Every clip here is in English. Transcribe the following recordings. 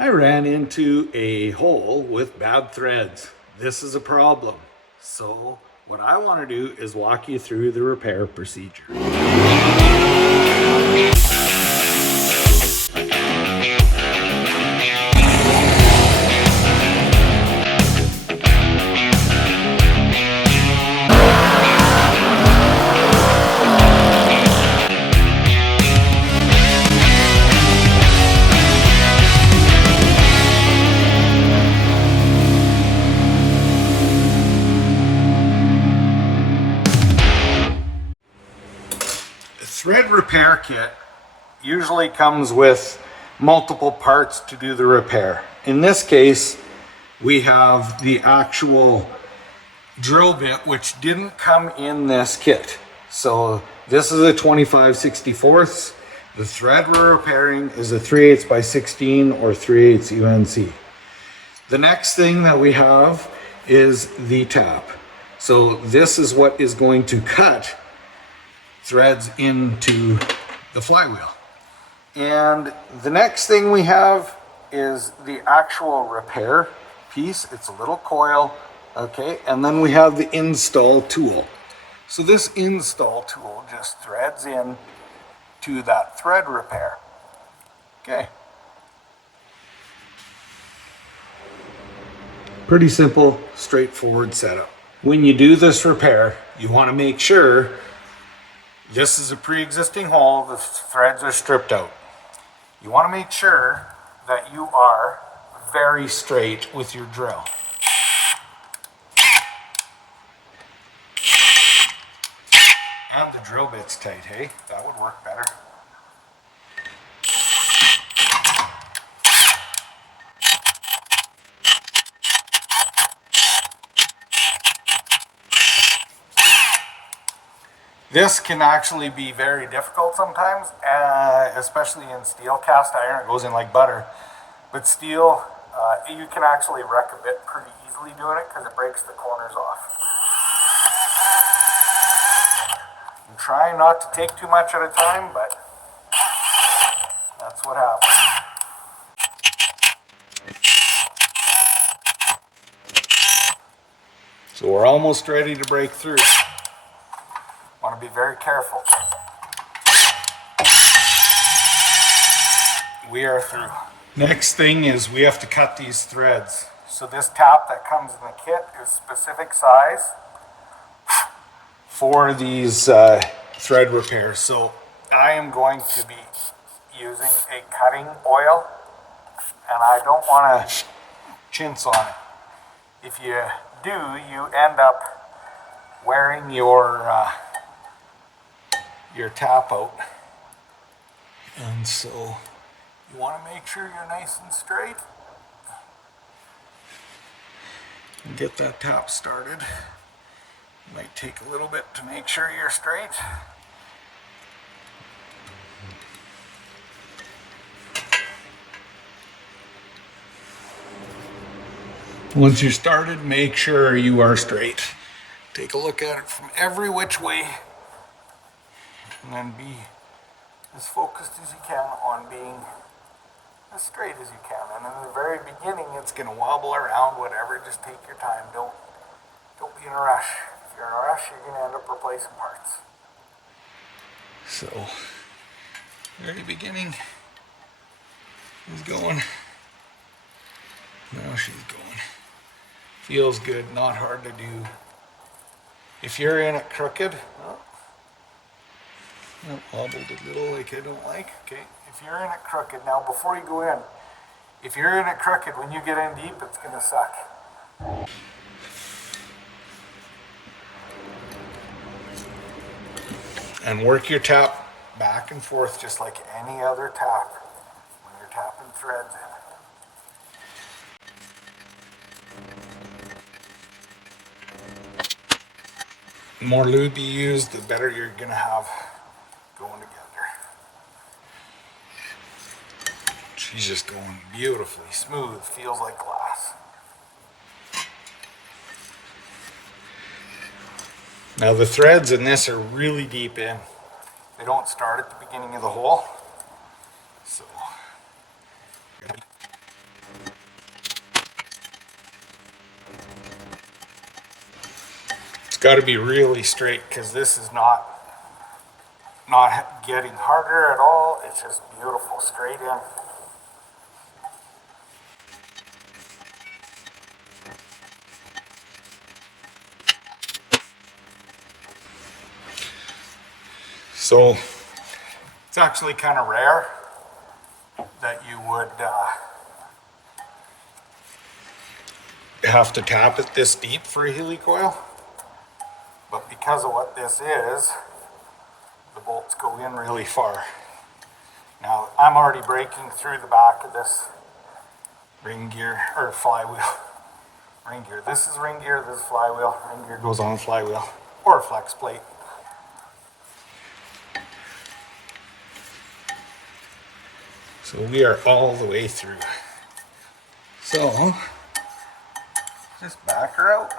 I ran into a hole with bad threads. This is a problem. So what I want to do is walk you through the repair procedure. Thread repair kit usually comes with multiple parts to do the repair. In this case, we have the actual drill bit, which didn't come in this kit. So this is a 25/64. The thread we're repairing is a 3/8 by 16 or 3/8 UNC. The next thing that we have is the tap. So this is what is going to cut threads into the flywheel. And the next thing we have is the actual repair piece. It's a little coil, okay? And then we have the install tool. So this install tool just threads in to that thread repair, okay? Pretty simple, straightforward setup. When you do this repair, you want to make sure this is a pre-existing hole, the threads are stripped out. You want to make sure that you are very straight with your drill. And the drill bit's tight, hey? That would work better. This can actually be very difficult sometimes, especially in steel. Cast iron, it goes in like butter. But steel, you can actually wreck a bit pretty easily doing it because it breaks the corners off. I'm trying not to take too much at a time, but that's what happens. So we're almost ready to break through. Want to be very careful. We are through. Next thing is we have to cut these threads. So this tap that comes in the kit is specific size for these thread repairs. So I am going to be using a cutting oil, and I don't want to chintz on it. If you do, you end up wearing your tap out, and so you want to make sure you're nice and straight and get that tap started. Might take a little bit to make sure you're straight. Once you're started, make sure you are straight. Take a look at it from every which way, and then be as focused as you can on being as straight as you can. And in the very beginning, it's going to wobble around, whatever. Just take your time. Don't be in a rush. If you're in a rush, you're going to end up replacing parts. So, very beginning is going. Now she's going. Feels good, not hard to do. If you're in it crooked, wobbled a little like I don't like. Okay, if you're in it crooked, now before you go in, if you're in it crooked, when you get in deep, it's going to suck. And work your tap back and forth just like any other tap when you're tapping threads in. The more lube you use, the better you're going to have going together. She's just going beautifully smooth, feels like glass. Now the threads in this are really deep in. They don't start at the beginning of the hole. So got to be really straight because this is not getting harder at all. It's just beautiful, straight in. So it's actually kind of rare that you would have to tap it this deep for a helicoil. But because of what this is, the bolts go in really far. Now I'm already breaking through the back of this ring gear or flywheel. Ring gear. This is ring gear, this is flywheel. Ring gear goes on flywheel or flex plate. So we are all the way through. So just back her out.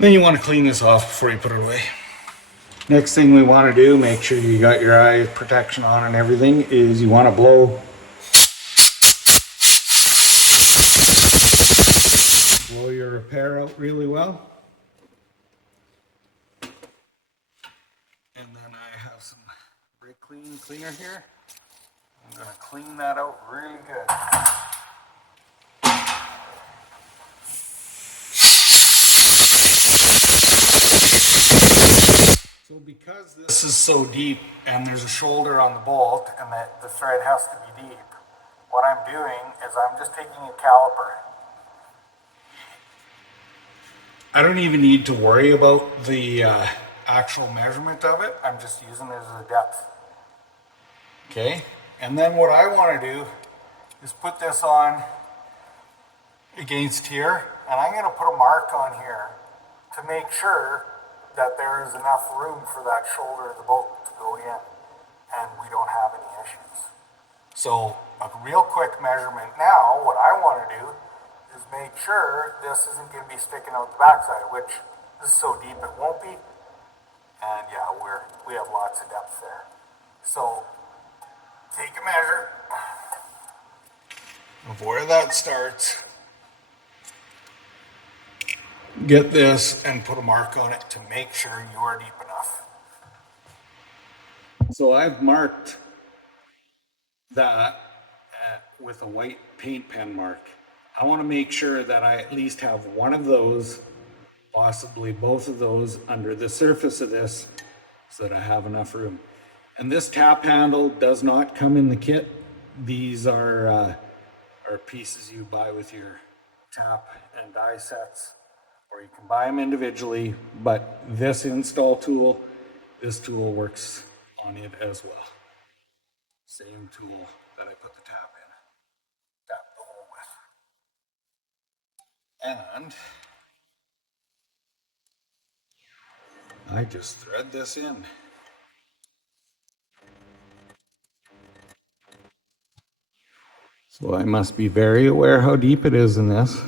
Then you want to clean this off before you put it away. Next thing we want to do, make sure you got your eye protection on and everything, is you want to blow your repair out really well. And then I have some brake cleaner here. I'm going to clean that out really good. So because this is so deep and there's a shoulder on the bolt and that the thread has to be deep, what I'm doing is I'm just taking a caliper. I don't even need to worry about the actual measurement of it. I'm just using it as a depth. Okay, and then what I want to do is put this on against here, and I'm going to put a mark on here to make sure that there is enough room for that shoulder of the bolt to go in and we don't have any issues. So a real quick measurement now, what I want to do is make sure this isn't going to be sticking out the backside, which this is so deep it won't be. And yeah, we have lots of depth there. So take a measure of where that starts. Get this and put a mark on it to make sure you are deep enough. So I've marked that with a white paint pen mark. I want to make sure that I at least have one of those, possibly both of those, under the surface of this so that I have enough room. And this tap handle does not come in the kit. These are pieces you buy with your tap and die sets, or you can buy them individually, but this install tool, this tool works on it as well. Same tool that I put the tap in, tap the hole with. And I just thread this in. So I must be very aware how deep it is in this.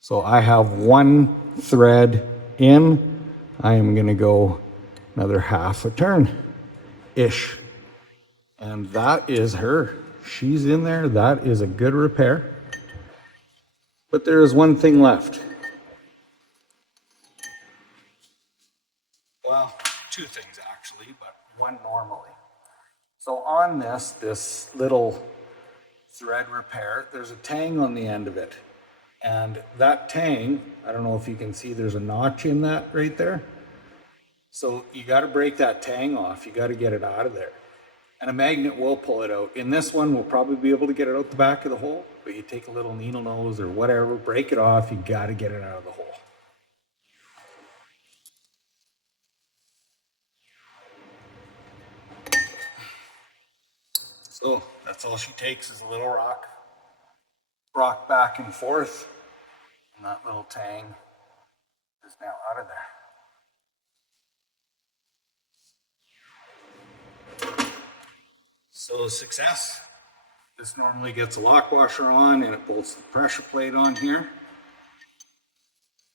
So I have one thread in. I am going to go another half a turn-ish. And that is her. She's in there. That is a good repair. But there is one thing left. Well, two things actually, but one normally. So on this little thread repair, there's a tang on the end of it. And that tang, I don't know if you can see, there's a notch in that right there. So you got to break that tang off. You got to get it out of there. And a magnet will pull it out. In this one, we'll probably be able to get it out the back of the hole, but you take a little needle nose or whatever, break it off, you got to get it out of the hole. So that's all she takes is a little rock back and forth, and that little tang is now out of there. So success. This normally gets a lock washer on and it bolts the pressure plate on here.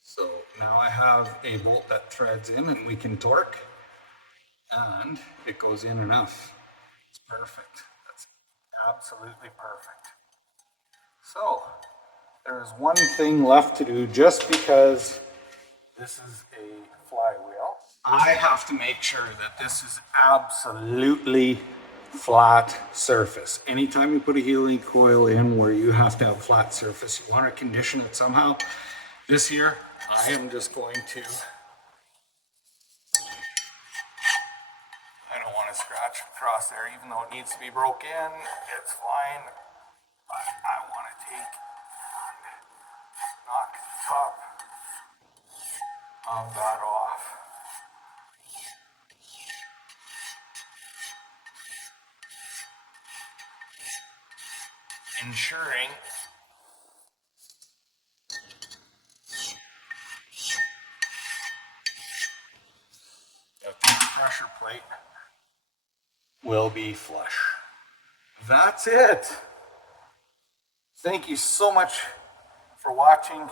So now I have a bolt that threads in and we can torque. and it goes in enough. It's perfect. That's absolutely perfect. So there's one thing left to do. Just because this is a flywheel, I have to make sure that this is absolutely flat surface. Anytime you put a healing coil in where you have to have flat surface, you want to condition it somehow. This here, I am just going to, I don't want to scratch across there, even though it needs to be broken in, it's fine. But I want to take and knock the top of that off. Ensuring that the pressure plate will be flush. That's it. Thank you so much for watching.